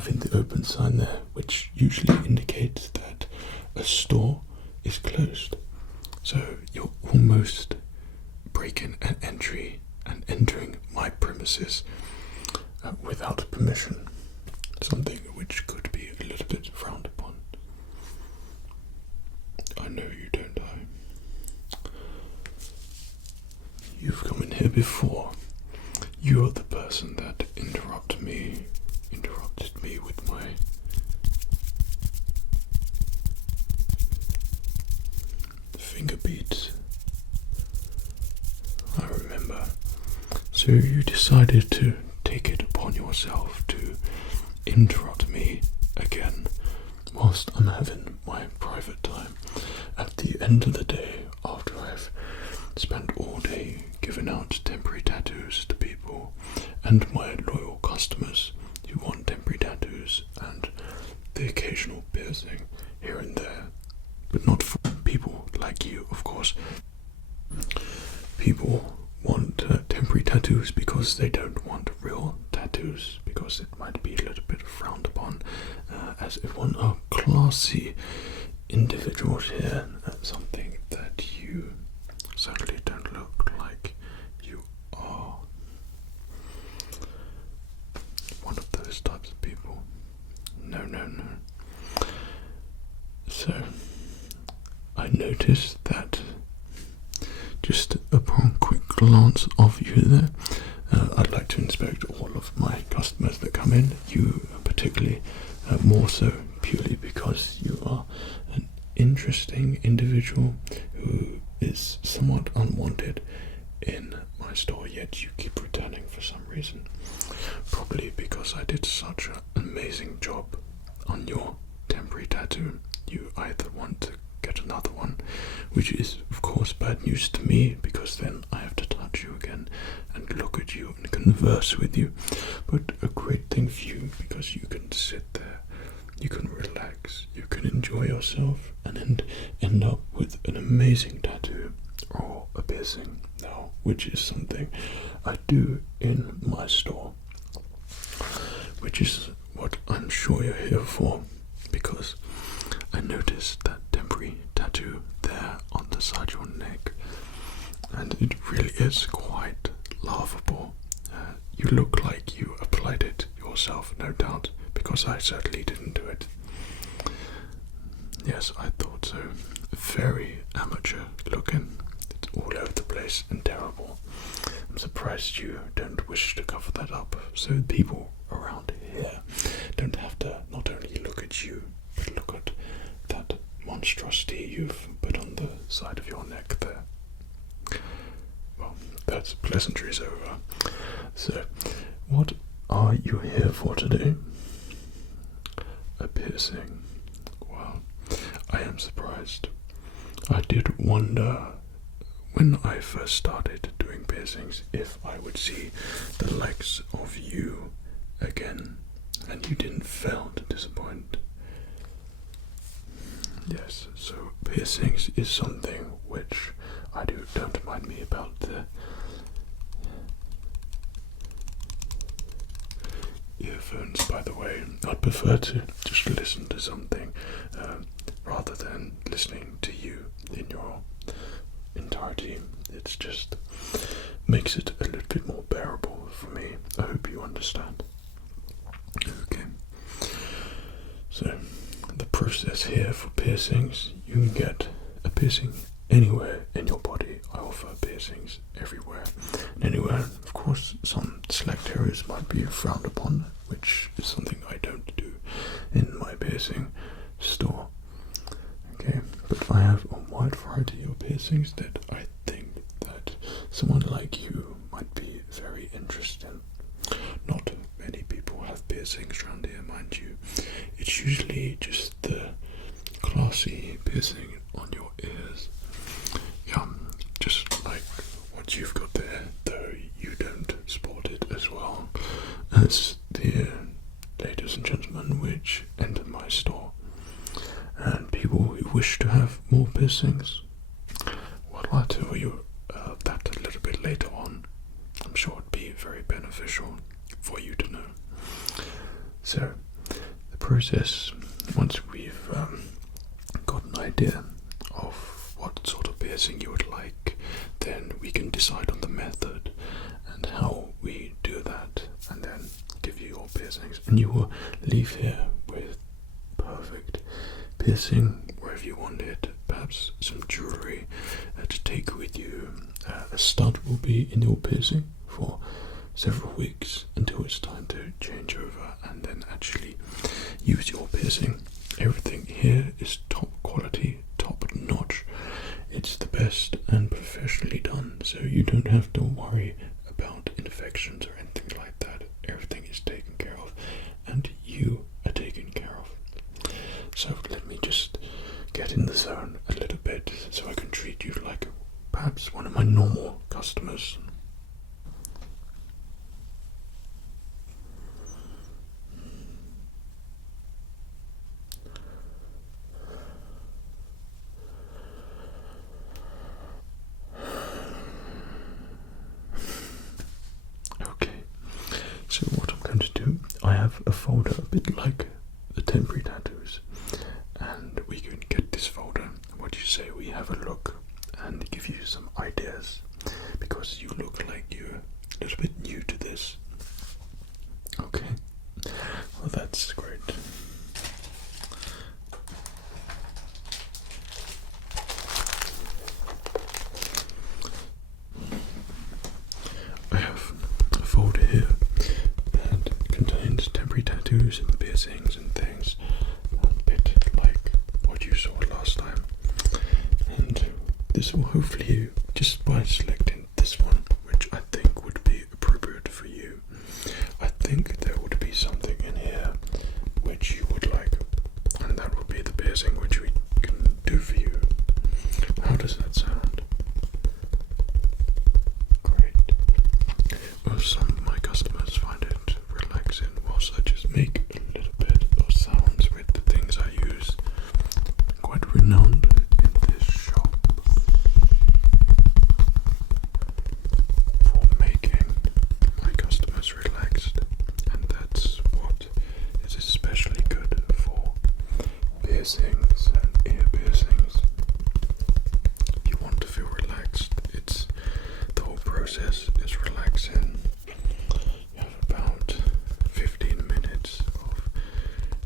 having the open sign there, which usually indicates that a store is closed. So you're almost breaking an entry and entering my premises without permission. Something which could be a little bit frowned upon. I know you don't, You've come in here before. You're the person that interrupted me with my finger beats. I remember. So you decided to take it upon yourself to interrupt me again whilst I'm having my private time. At the end of the day, after I've spent all day giving out temporary tattoos to people and my loyal customers who want temporary tattoos and the occasional piercing here and there, but not for people like you, of course. People want temporary tattoos because they don't want real tattoos, because it might be a little bit frowned upon, as everyone are classy individuals here. Something that you certainly don't look like you are one of those types of people. No. So I noticed that just upon quick glance of you there, I'd like to inspect all of my customers that come in, you particularly, more so purely because you are an interesting individual who is somewhat unwanted in my store, yet you keep returning for some reason. Probably because I did such an amazing job on your temporary tattoo. You either want to get another one, which is of course bad news to me, because then I have to touch you again and look at you and converse with you, but a great thing for you because you can sit there, you can relax, you can enjoy yourself and end up with an amazing tattoo or a piercing now, which is something I do in my store, which is what I'm sure you're here for, because I noticed that temporary tattoo there on the side of your neck, and it really is quite laughable. You look like you applied it yourself, no doubt, because I certainly didn't do it. Yes, I thought so. Very amateur looking. It's all over the place and terrible. I'm surprised you don't wish to cover that up, so people around here don't have to not only look at you, but look at that monstrosity you've put on the side of your neck there. Well, that's pleasantries over. So, what are you here for today? A piercing. Well, I am surprised. I did wonder when I first started doing piercings if I would see the likes of you again, and you didn't fail to disappoint. Yes, so piercings is something which I do. Don't mind me about the earphones, by the way. I'd prefer to just listen to something rather than listening to you in your entirety. It's just makes it a little bit more bearable for me. I hope you understand. Okay. So the process here for piercings, you can get a piercing anywhere in your body. I offer piercings everywhere and anywhere. Of course, some select areas might be frowned upon, which is something I don't do in my piercing store. Okay, but I have a wide variety of piercings that I think that someone like you might be very interested in. Not many people have piercings around here, mind you. It's usually just the classy piercing on your ears. Yeah, just like what you've got there, though you don't sport it as well as the ladies and gentlemen which enter my store, and people who wish to have more piercings. Well, I'll tell you that a little bit later on. I'm sure it'd be very beneficial for you to know. So, process, once we've got an idea of what sort of piercing you would like, then we can decide on the method and how we do that, and then give you your piercings, and you will leave here with perfect piercing wherever you want it. Perhaps some jewelry to take with you. A stud will be in your piercing for several weeks until it's time to change over and then actually use your piercing. Everything here is top quality, top notch. It's the best and professionally done, so you don't have to worry about infections or anything like that. Everything is taken care of and you are taken care of. So let me just get in the zone a little bit so I can treat you like perhaps one of my normal customers. Okay, so what I'm going to do, I have a folder a bit like the temporary tattoos, and we can get this folder. What do you say we have a look and give you some ideas, because you look like you're a little bit new to this. Okay, well that's great. I have a folder here that contains temporary tattoos and piercings and things, a bit like what you saw last time. And this will hopefully, just by selecting this one, which I think would be appropriate for you, I think there would be something in here which you would like, and that would be the piercing which we can do for you. How does that sound? Great. Well, some of my customers find it relaxing whilst I just make a little bit of sounds with the things I use. Quite renowned in this shop for making my customers relaxed, and that's what is especially good for piercings and ear piercings. You want to feel relaxed. It's the whole process is relaxing. You have about 15 minutes of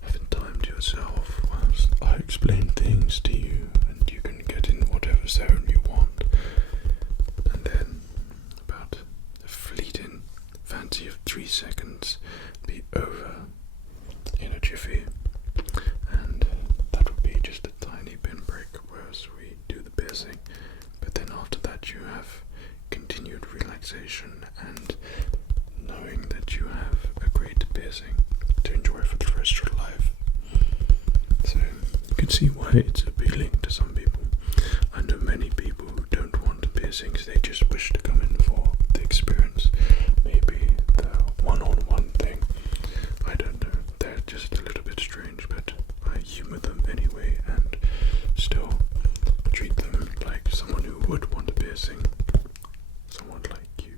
having time to yourself whilst I explain things to you, and you can get in whatever zone you want. And then about a fleeting fancy of 3 seconds be over in a jiffy, and that would be just a tiny pinprick whereas we do the piercing. But then after that you have continued relaxation and knowing that you have a great piercing to enjoy for the rest of your life. So you can see why it's appealing to some people. I know many people who don't want piercings, they just wish to come in for the experience. Maybe the one-on-one thing. I don't know. They're just a little bit strange, but I humour them anyway and still treat them like someone who would want a piercing. Someone like you.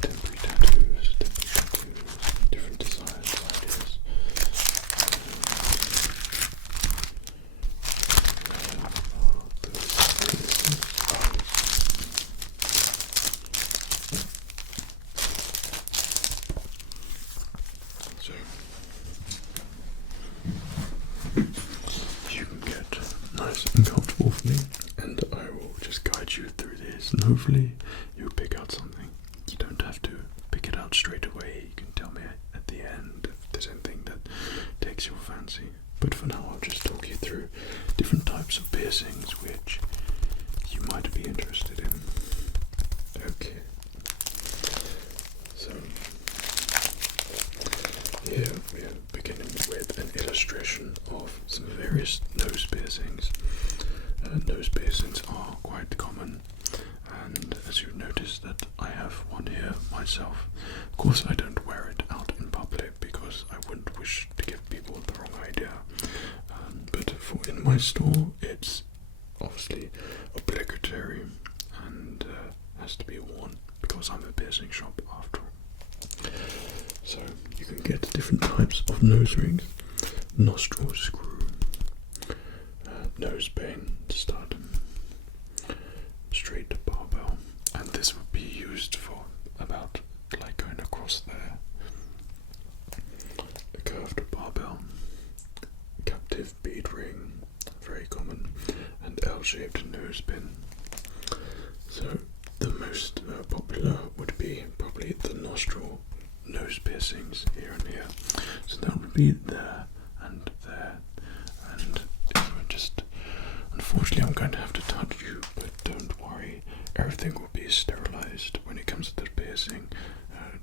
Temporary tattoos, different designs, ideas. So you can get nice and comfortable for me, and I will just guide you through this, and hopefully you'll pick out something. You don't have to pick it out straight away. You can tell me at the end if there's anything that takes your fancy. But for now, I'll just talk you through different types of piercings which you might be interested in. Okay. So here we are beginning with an illustration of some various nose piercings. Nose piercings are quite common, and as you've noticed that I have one here myself. Of course I don't wear it out in public because I wouldn't wish to give people the wrong idea, but in my store it's obviously obligatory and has to be worn because I'm a piercing shop after all. So you can get different types of nose rings, nostril screw, nose bane to start, straight barbell, and this would be used for about like going across there. A curved barbell, captive bead ring, very common, and L-shaped nose pin. So the most popular would be probably the nostril nose piercings here and here. So that would be there and there, and just unfortunately I'm going to have to touch you, but don't worry, everything will be sterilized when it comes to the piercing.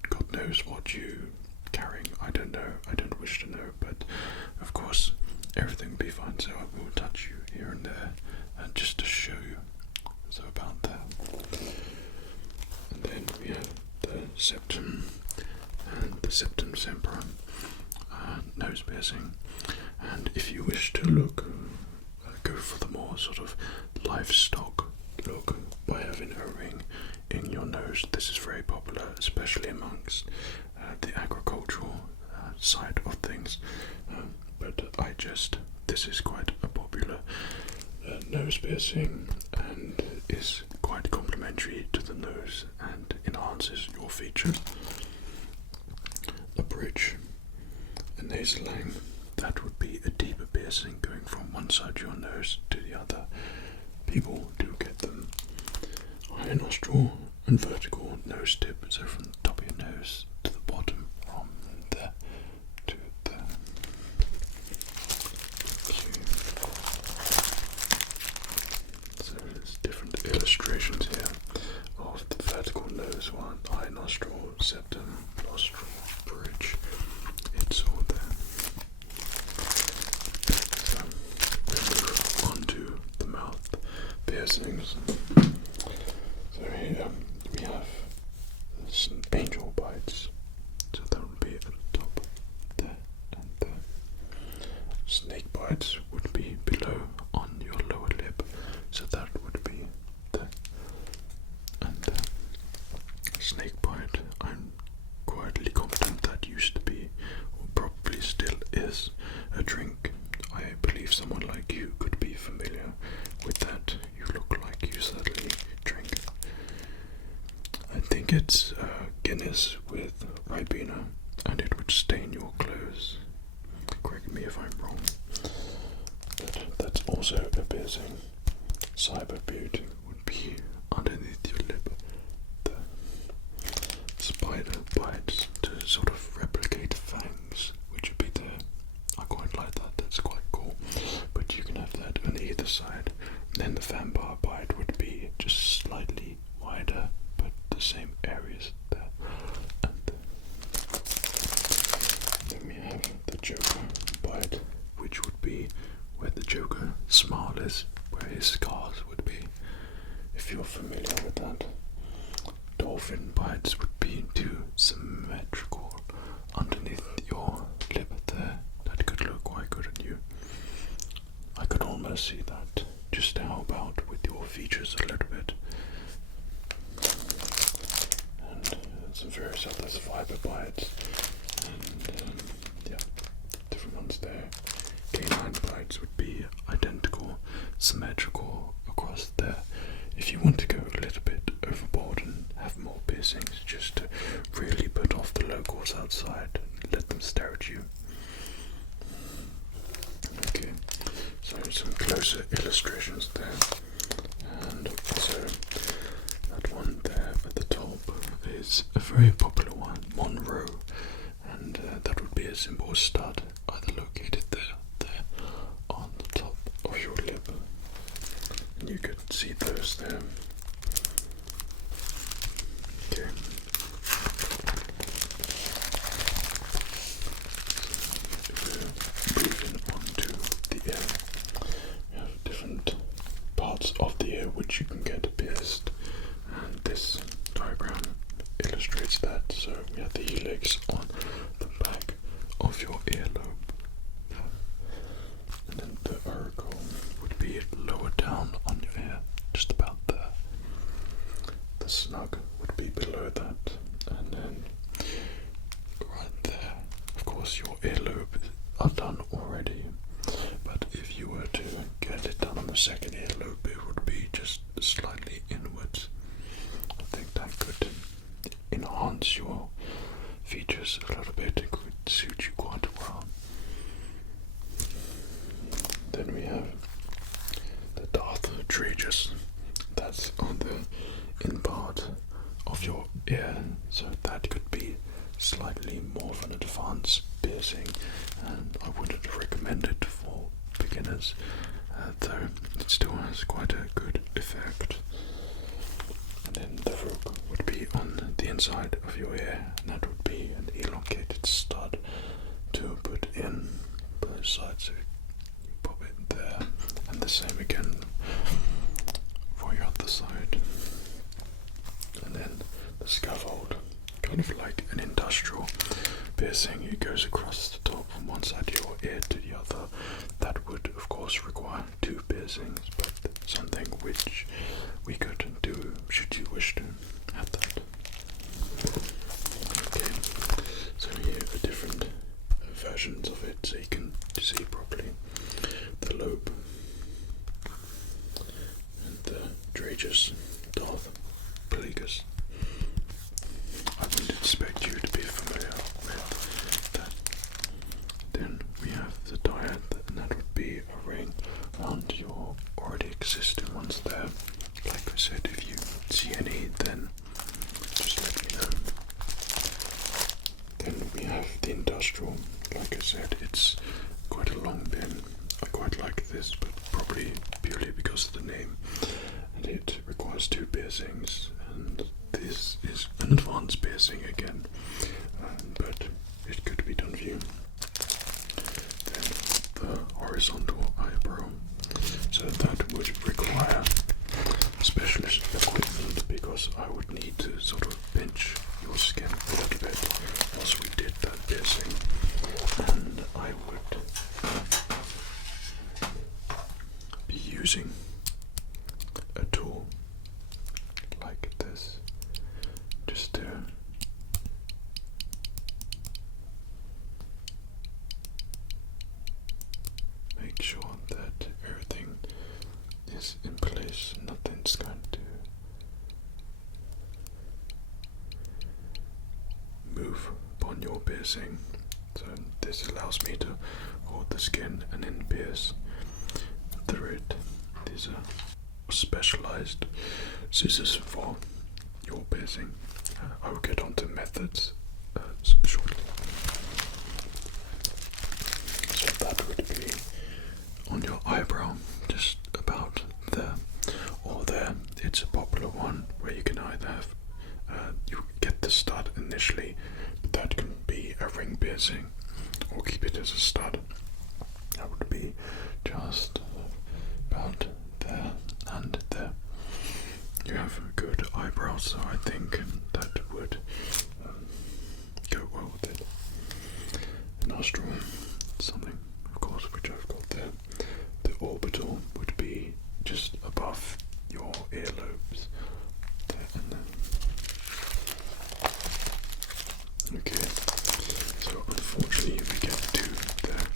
God knows what you carrying, I don't know, I don't wish to know, but of course everything will be fine. So I will touch you here and there, and just to show you. So about that, and then we have the septum and the septum sempra nose piercing. And if you wish to look, go for the more sort of livestock look by having a ring in your nose. This is very popular, especially amongst the agricultural side of things. But this is quite a popular nose piercing and is quite complementary to the nose and enhances your features. A bridge, a nasolang, that would be a deeper piercing going from one side of your nose to the other. People do get them. High nostril and vertical nose tip, so from the top of your nose to the bottom, from there to there. So there's different illustrations here of the vertical nose one, high nostril, septum, nostril, bridge. It's all there. So we move on to the mouth piercings. So here we have some angel bites. So that would be at the top, there and there. Snake bites would be below on your lower lip. So that would be there and there. Snake bite, I'm quietly confident that used to be, or probably still is, a drink. I believe someone like you could be familiar with that. You look like you certainly drink. I think it's Guinness with Ribena, and it would stain your clothes. Correct me if I'm wrong. But that's also a piercing. Cyber beauty would be underneath your lip. The spider bites to sort of replicate fangs, which would be there. I quite like that, that's quite cool. But you can have that on either side. And then the vampire bite would be just slightly wider, but the same areas there and there. Then we have the Joker bite, which would be where the Joker smile is, where his scars would be, if you're familiar with that. Dolphin bites would be too symmetrical underneath your lip there. That could look quite good on you. I could almost see that. Just how about with your features a little bit. And some various others, fiber bites, and yeah, different ones there. Canine bites would be identical, symmetrical across there. If you want to go a little bit overboard and have more piercings, just to really put off the locals outside and let them stare at you. Okay, so some closer illustrations there, and also that one there at the top is a very popular one, Monroe, and that would be a simple stud, either located there on the top of your lip, and you could see those there. Okay. Moving on to the ear, we have different parts of the ear which you can get pierced, and this diagram illustrates that. So we have the helix on the back of your earlobe, and then the auricle would be lower down on the snug would be below that, and then right there. Of course, your earlobes are done already, but if you were to get it done on the second earlobe, it would be just slightly inwards. I think that could enhance your features a little bit. It could suit you quite well. Then we have the Darth Tragus. That's on the in part of your ear, so that could be slightly more of an advanced piercing, and I wouldn't recommend it for beginners, though it still has quite a good effect. And then the rook would be on the inside of your ear, and that would be an elongated stud to put in both sides. So you pop it there, and the same again for your other side. And then the scaffold, kind of like an industrial piercing, it goes across the top from one side of your ear to the other. That would of course require 2 piercings, but something which we could do should you wish to have that. Okay, so here are different versions of it so you can see properly. The lobe and the tragus, Darth Plagueis. I wouldn't expect you to be familiar with that. Then we have the dyad, and that would be a ring around your already existing ones there. Like I said, if you see any, then just let me know. Then we have the industrial. Like I said, it's quite a long pin. I quite like this, but probably purely because of the name. And it requires 2 piercings, and this is an advanced piercing again, but it could be done for you. Then the horizontal eyebrow, so that would require specialist equipment because I would need to sort of pinch your skin a little bit whilst we did that piercing, and I would be using a tool like this just to make sure that everything is in place, nothing's going to move upon your piercing. So this allows me to hold the skin and then pierce through it. These are specialized scissors for your piercing. I will get onto methods shortly. So that would be on your eyebrow, just about there or there. It's a popular one where you can either have you get the stud initially, but that can be a ring piercing, or keep it as a stud. That would be just about there and there. You have good eyebrows, so I think that would go well with it. Nostril, something of course which I've got there. The orbital would be just above your earlobes, there and there. Okay, so unfortunately we get to the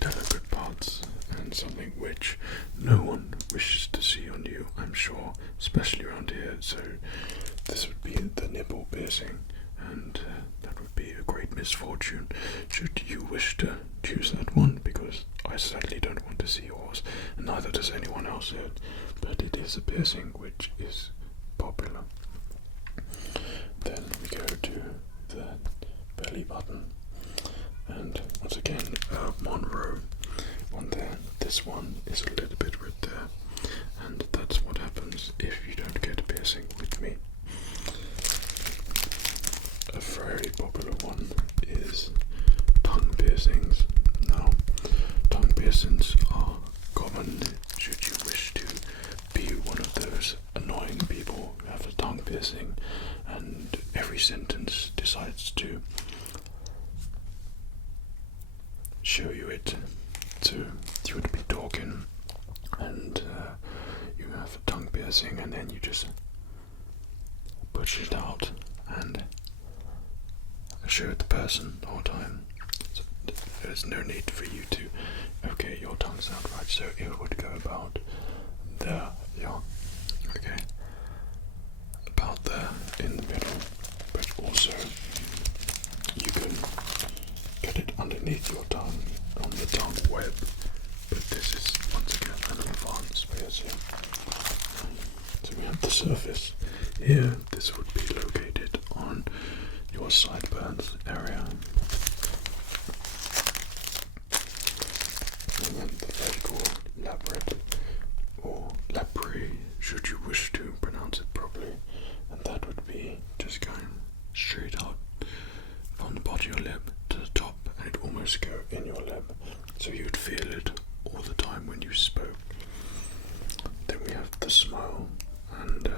delicate parts, and something which no one wishes to see on you, I'm sure, especially around here. So this would be the nipple piercing, and that would be a great misfortune should you wish to choose that one, because I certainly don't want to see yours, and neither does anyone else here, but it is a piercing which is popular. Then we go to the belly button, and once again Monroe one there. This one is a little bit red there, and that's what happens if you don't get a piercing with me. A very popular one is tongue piercings. Now, tongue piercings are common should you wish to be one of those annoying people who have a tongue piercing and every sentence decides to show you it. So you would be talking and you have a tongue piercing, and then you just push it out and show the person the whole time. So there's no need for you to okay your tongue's out, right? So it would go about there, yeah, okay, about there in the middle, but also you can get it underneath your tongue on the tongue web, but this is once again an advanced piercing. So we have the surface here. This would be located on your sideburns area, and then the vertical labret, or lapri, should you wish to pronounce it properly, and that would be just going straight out from the bottom of your lip to the top, and it almost go in your lip, so you'd feel it all the time when you spoke. Then we have the smile, and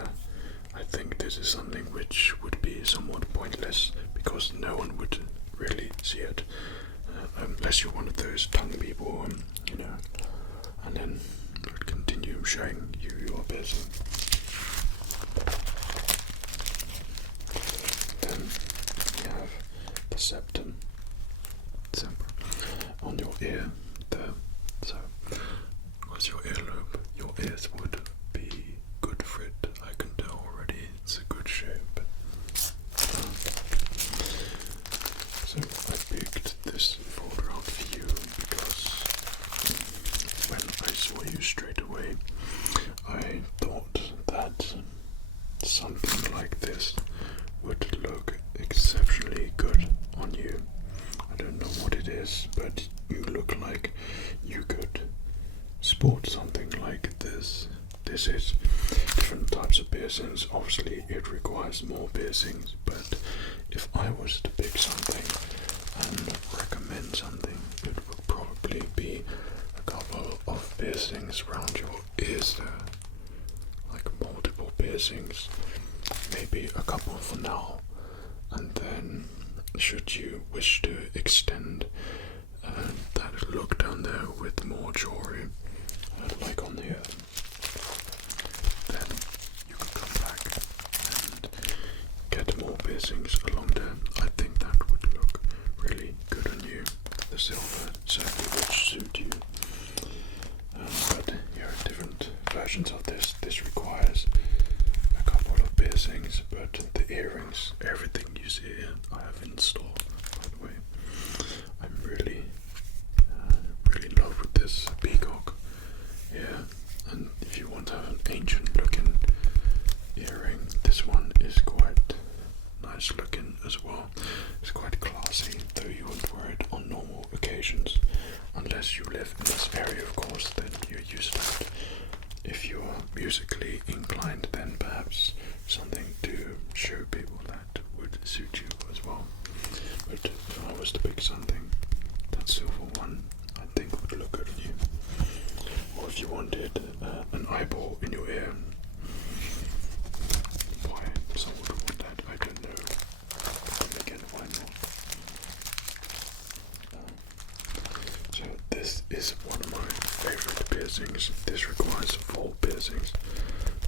I think this is something which would be somewhat pointless because no one would really see it unless you're one of those tongue people, you know, and then I would continue showing you your piercing. Then we have the septum on your ear there. So, what's your earlobe? Your ears would be good for it. I can tell already. It's a good shape. So I picked this folder out for you because when I saw you straight away, I thought that something like this would look exceptionally good on you. I don't know what it is, but you look like you could sport something like this. This is different types of piercings. Obviously it requires more piercings, but if I was to pick something and recommend something, it would probably be a couple of piercings around your ears there, like multiple piercings, maybe a couple for now, and then should you wish to extend that look down there with more jewelry, like on here, then you could come back and get more piercings along there. I think that would look really good on you. The silver certainly would suit you, but here are different versions of this. This requires a couple of piercings, but the earrings, everything you see here, I have installed, by the way. I'm really in love with this peacock here, and if you want to have an ancient looking earring, this one is quite nice looking as well. It's quite classy, though you wouldn't wear it on normal occasions unless you live in this area, of course, then you're used to it. If you are musically inclined, then perhaps something to show people that would suit you as well. But if I was to pick something, that silver one I think would look good on you. Or if you wanted an eyeball in your ear, why someone would want that, I don't know. But again, why not? So this is one of my favorite piercings. This requires full piercings,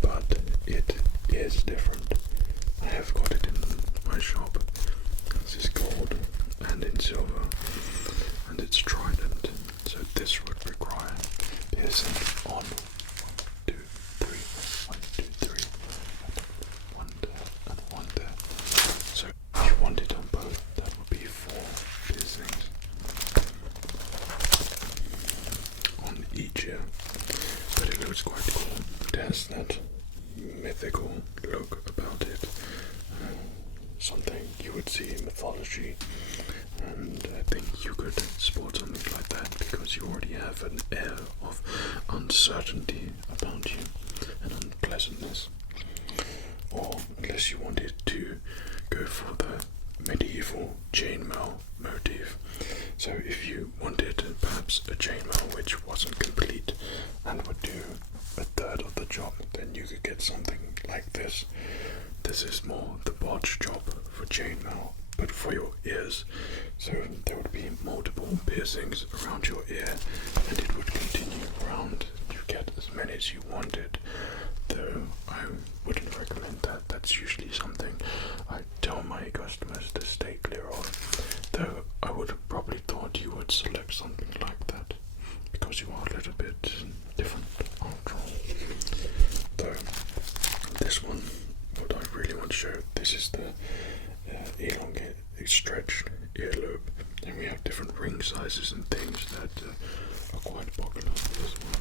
but it is different. I have got it in my shop. This is gold and in silver, and it's trident. So this would require piercing on 1, 2, 3, 1, 2, 3, 1 there and 1 there. So if you want it on both, that would be 4 piercings on each ear. But it looks quite cool. It has that mythical look about it. Something you would see in mythology, and I think you could sport something like that because you already have an air of uncertainty about you and unpleasantness. Or unless you wanted to go for the medieval chainmail motif. So if you wanted perhaps a chainmail which wasn't complete and would do a third of the job, then you could get something like this. This is more the bodge job for chainmail, but for your ears. So there would be multiple piercings around your ear, and it would continue around. You get as many as you wanted, though I wouldn't recommend that. That's It's usually something I tell my customers to stay clear of, though I would have probably thought you would select something like that, because you are a little bit different after all. Though, this one, what I really want to show, this is the elongated, stretched earlobe, and we have different ring sizes and things that are quite popular. This one,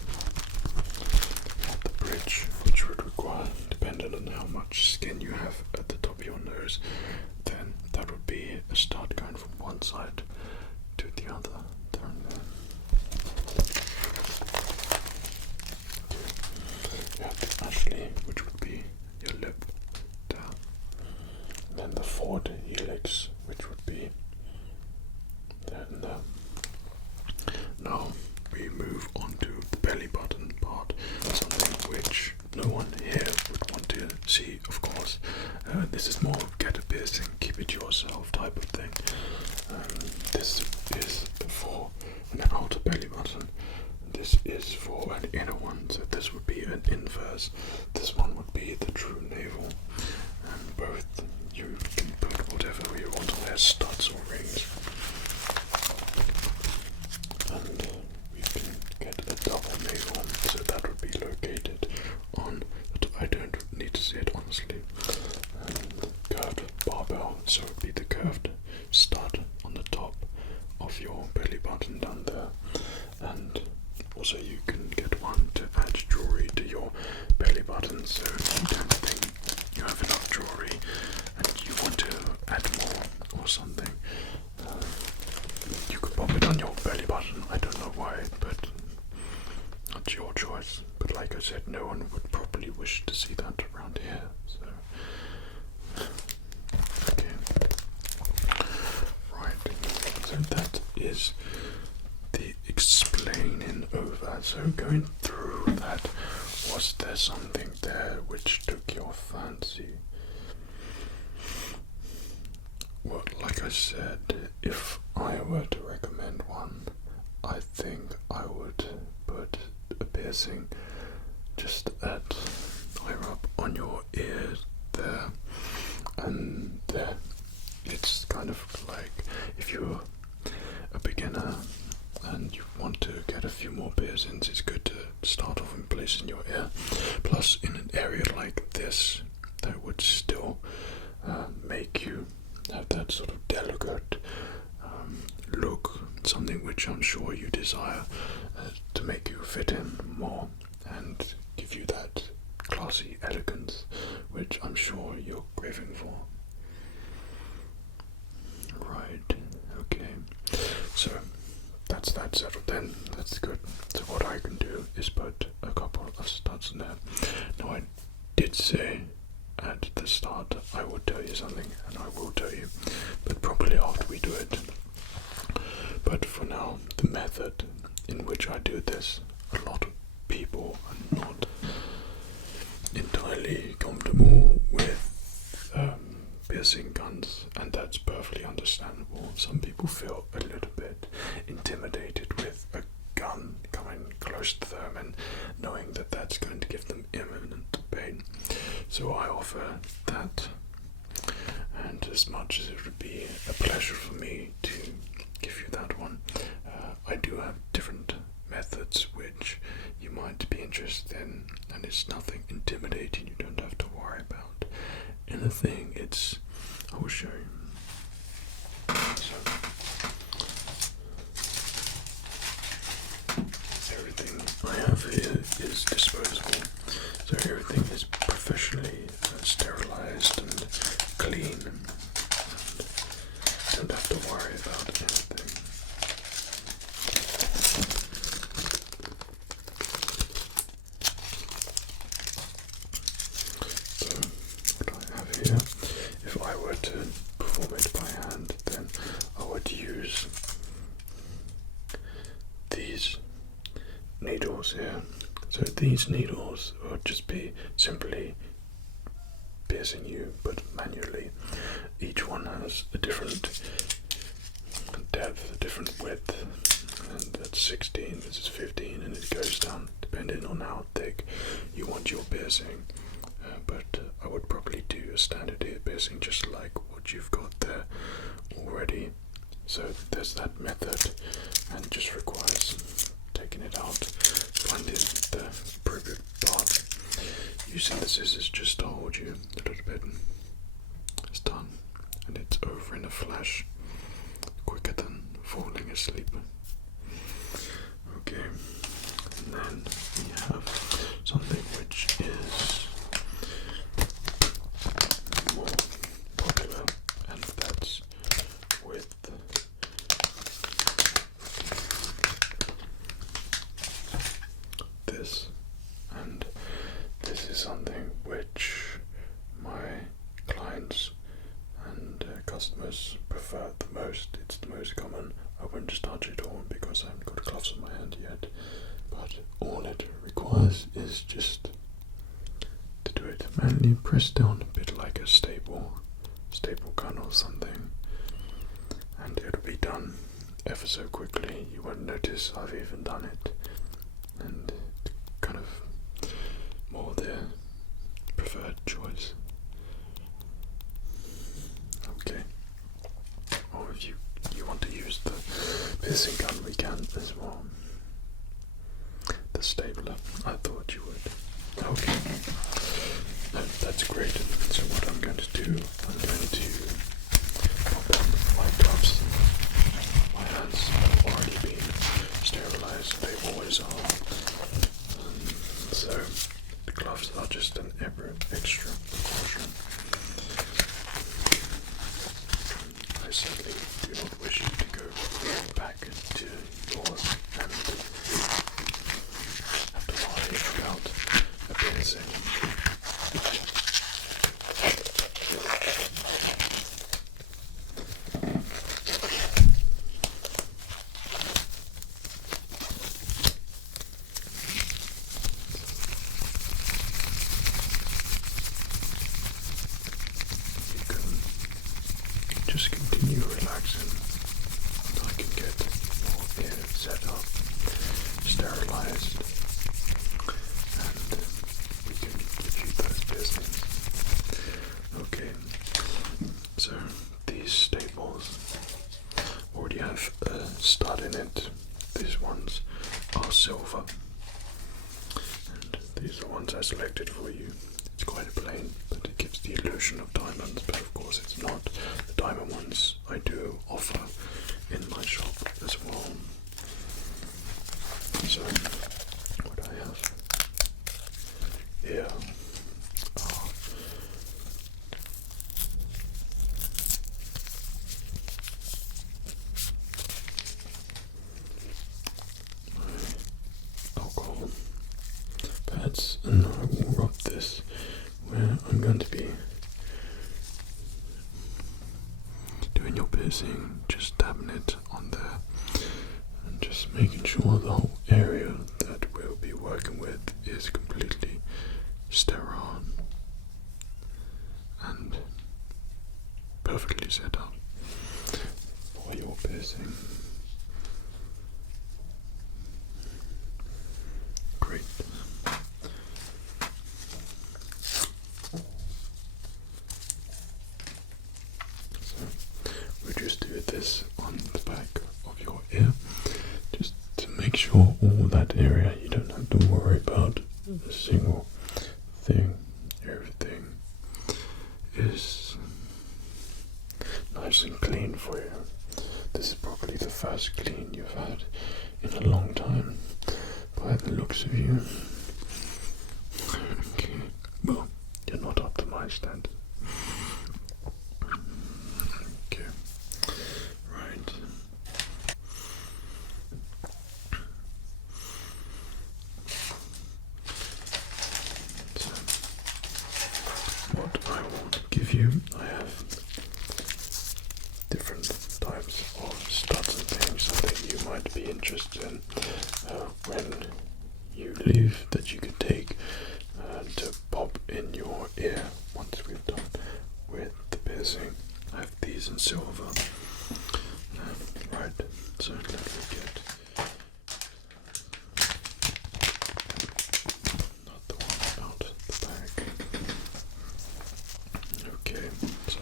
we have the bridge, which would require, depending on how much skin you have at the top of your nose, then that would be a start going from one side to the other. Down there. You have the Ashley, which would be your lip down. And then the Ford Helix, which would be there and there. Now we move on to the belly button part, something which no one here would want to see, of course. This is more get a piercing, keep it to yourself type of thing. This is for an outer belly button. This is for an inner one, so this would be an inverse. This one would be the true navel. And both you can put whatever you want on there, studs or rings. And we can get a double navel, so that would be located on, but I don't need to see it honestly. Curved barbell, so it would be the curved stud on the top of your belly button down there. And also you can get one to add jewelry to your belly button, so if you don't think you have enough jewelry and you want to add more or something, you could pop it on your belly button. I don't know why, but that's your choice. But like I said, no one would probably wish to see that around here, so okay. Right, so that is the explaining over. So going through that, was there something there which took your fancy? Well, like I said, if I were to recommend one, I think I would put a piercing just at higher up on your ear there, and there. It's kind of like if you're a beginner and you want to get a few more piercings, it's good to start off and place in your ear. Plus, in an area like this, that would still make you have that sort of delicate look, something which I'm sure you desire to make you fit in more and give you that classy elegance, which I'm sure you're craving for. Right, okay, so that's that settled then. That's good. So what I can do is put a couple of studs in there. Now I did say at the start I would tell you something, and I will tell you, but probably after we do it. But for now, the method in which I do this, a lot of people are not entirely comfortable with piercing guns, and that's perfectly understandable. Some people feel a little bit intimidated with a gun coming close to them and knowing that that's going to give them imminent pain. So I offer that, and as much as it would be a pleasure for me to give you that one, I do have different methods which you might be interested in, and it's nothing intimidating. You don't have to worry about anything. I will show you. So everything I have here is disposable, so everything is professionally sterilized and clean, and don't have to worry about anything. So what I have here, if I were to perform it by hand, then I would use these needles here. So these needles would just be simply piercing you, but manually. Each one has a different depth, a different width, and that's 16, this is 15, and it goes down depending on how thick you want your piercing. But I would probably do a piercing, just like what you've got there already. So there's that method, and it just requires taking it out, finding the appropriate part, using the scissors just to hold you a little bit. It's done, and it's over in a flash, quicker than falling asleep. Okay, and then we have something which is more popular, and that's with this, and this is something which my clients and customers prefer the most. It's the most common. I won't just touch it on because I haven't got gloves on my hand yet, but all it requires is just to do it manually. Press down a bit like a staple gun or something, and it'll be done ever so quickly. You won't notice I've even done it, and kind of more their preferred choice. Okay. Or if you want to use the piercing gun, we can as well. The stapler, I thought you would. Okay. No, that's great. So what I'm going to do, I'm going to pop on my gloves. My hands have already been sterilized, they always are. So the gloves are just an extra precaution. I certainly do not wish you to go back to yours and have to worry about a piercing. Just continue relaxing. I can get your ear set up, sterilized, and we can give you those piercings. Okay, so these staples already have a stud in it. These ones are silver, and these are ones I selected for you. It's quite plain, but it gives the illusion of diamonds, but of course it's not. The diamond ones I do offer in my shop as well. So, what I have here are my alcohol pads, and I will rub this where I'm going to be doing your piercing, just dabbing it on there and just making sure the whole area that we'll be working with is completely sterile and perfectly set up for your piercing. Great. Just do this on the back of your ear, just to make sure all that area, you don't have to worry about a single thing. Everything is nice and clean for you. This is probably the first clean you've had in a long time, by the looks of you. Okay, well, you're not up to my standard. I have different types of studs and things that you might be interested in when you leave, that you could take to pop in your ear once we've done with the piercing. I have these in silver. Right, so let me get not the one out the back. Okay, so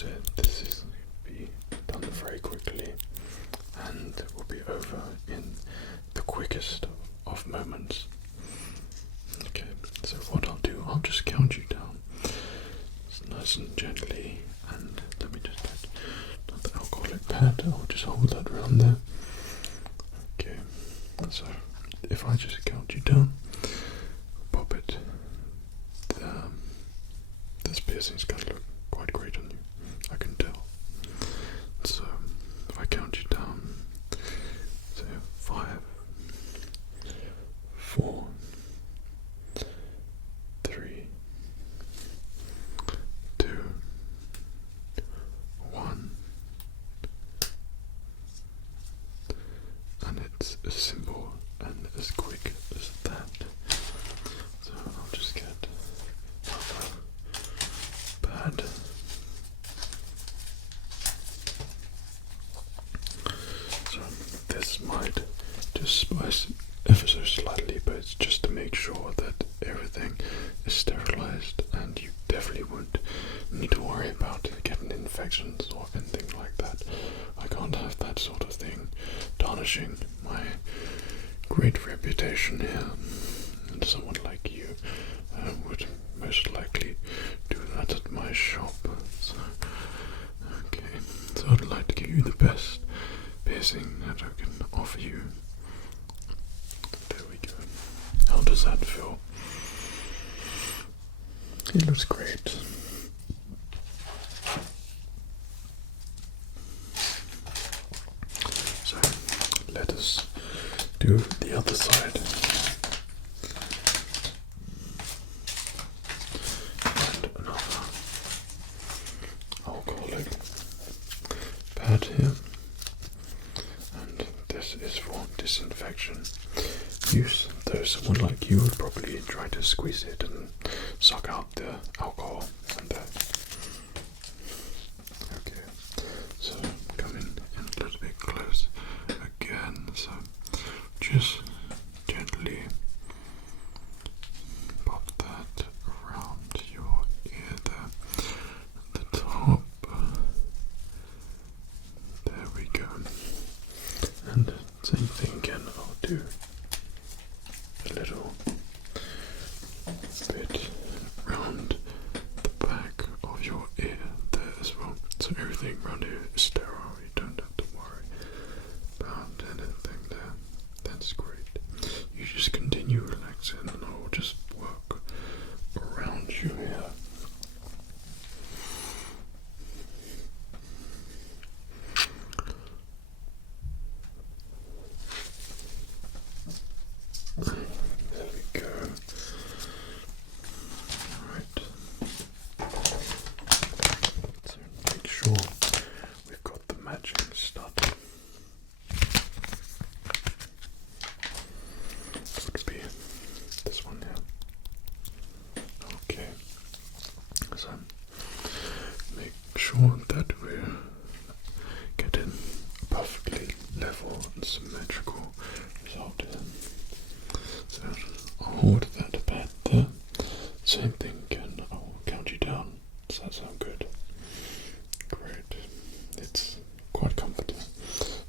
said, this is be done very quickly and will be over in the quickest of moments. Okay, so what I'll do, I'll just count you down. It's nice and gently, and let me just get another alcoholic pad. I'll just hold that around there. Okay, so if I just count you down, pop it. This piercing's going to look quite great on you, I can tell. So if I count you down, so 5, 4, 3, 2, 1, and it's as simple and as quick as that. So I'll just get pad. So this might just spice ever so slightly, but it's just to make sure that everything is sterilized and you definitely won't need to worry about getting infections or anything like that. I can't have that sort of thing tarnishing my great reputation here, and someone like you would most likely do that at my shop. So, okay, so I'd like to give you the best piercing that I can offer you. There we go. How does that feel? It looks great. So let us do the other side. And another alcoholic pad here. And this is for disinfection use. Though someone like you would probably try to squeeze it and suck out the alcohol and that. Okay, so coming in a little bit close again, so just gently pop that around your ear there at the top. There we go. And same thing again, I'll do a little bit round the back of your ear there as well. So everything around here is sterile. You don't have to worry about anything there. That's great. You just continue relaxing and I'll just work around you here. There we go. Alright. So make sure we've got the matching stud. Would be this one here. Okay. So make sure that we're getting a perfectly level and symmetrical result here. So I'll hold that pad there. Same thing again, I'll count you down. Does that sound good? Great. It's quite comforting.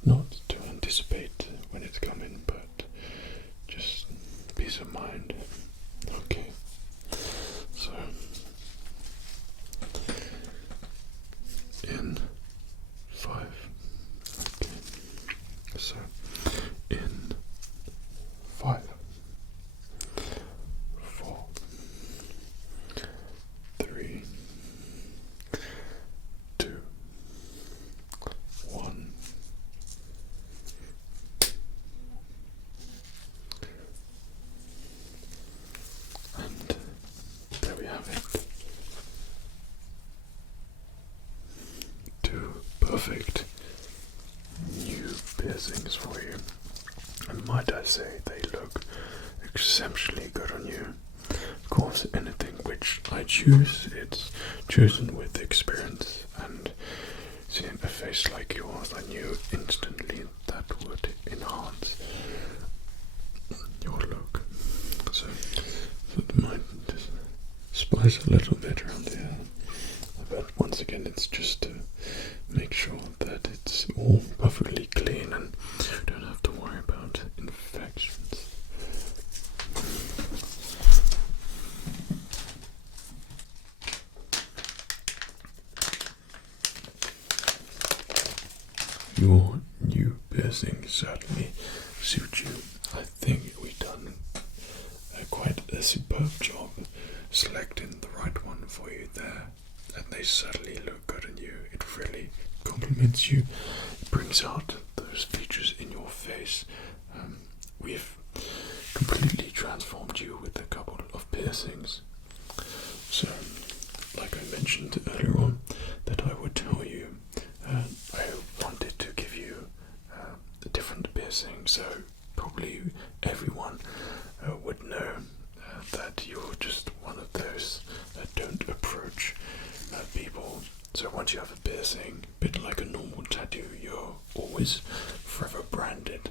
Not to anticipate when it's coming, but just peace of mind. Okay. So in 5. Okay. So in 5, 4, 3, 2, 1. And there we have it. 2 perfect new piercings for you. And might I say, they look exceptionally good on you. Of course, anything which I choose, it's chosen with experience, and seeing a face like yours, I knew instantly that would enhance your look. So that might just spice a little bit around here. I bet once again, it's just to make sure that it's all perfectly clean and you don't have to worry about infections. Your new piercing certainly suits you. I think we've done quite a superb job selecting the right one for you there, and they certainly look good on you. It really compliments you. It brings out those features in your face. We've completely transformed you with a couple of piercings. So, like I mentioned earlier on, that I would tell you, I wanted to give you a different piercing, so probably everyone would know that you're just one of those that don't approach people. So once you have a piercing, a bit like a normal tattoo, you're always forever branded,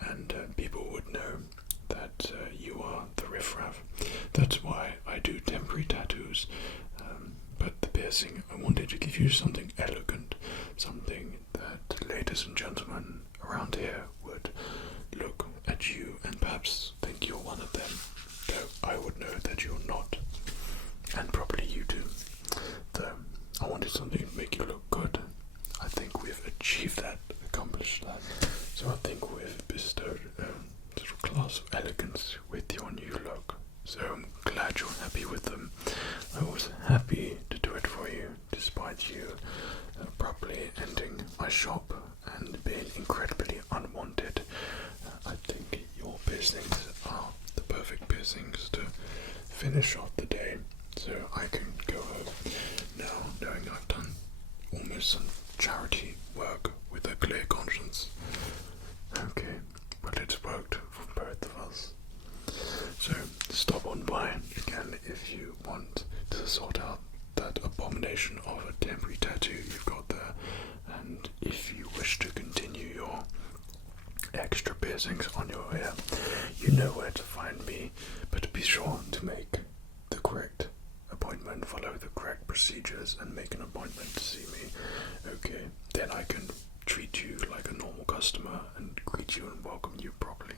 and people would know that you are the riffraff. That's why I do temporary tattoos. But the piercing, I wanted to give you something elegant, something that ladies and gentlemen around here would look at you and perhaps think you're one of them, though I would know that you're not, and probably you do. Though I wanted something to make you look good. I think we've achieved that, accomplished that. So I think we've bestowed a sort of class of elegance with your new look. So I'm glad you're happy with them. I was happy to do it for you, despite you abruptly ending my shop and being incredibly unwanted. I think your piercings are the perfect piercings to finish off the day. So I can go home now knowing I've done almost some charity work with a clear conscience. Okay, but it's worked for both of us. So stop on by again if you want to sort out that abomination of a temporary tattoo you've got there, and if you wish to continue your extra piercings on your ear, you know where to find me. But be sure to make the correct appointment, follow the correct procedures, and make an appointment to see me. Okay, then I can treat you like a normal customer and greet you and welcome you properly.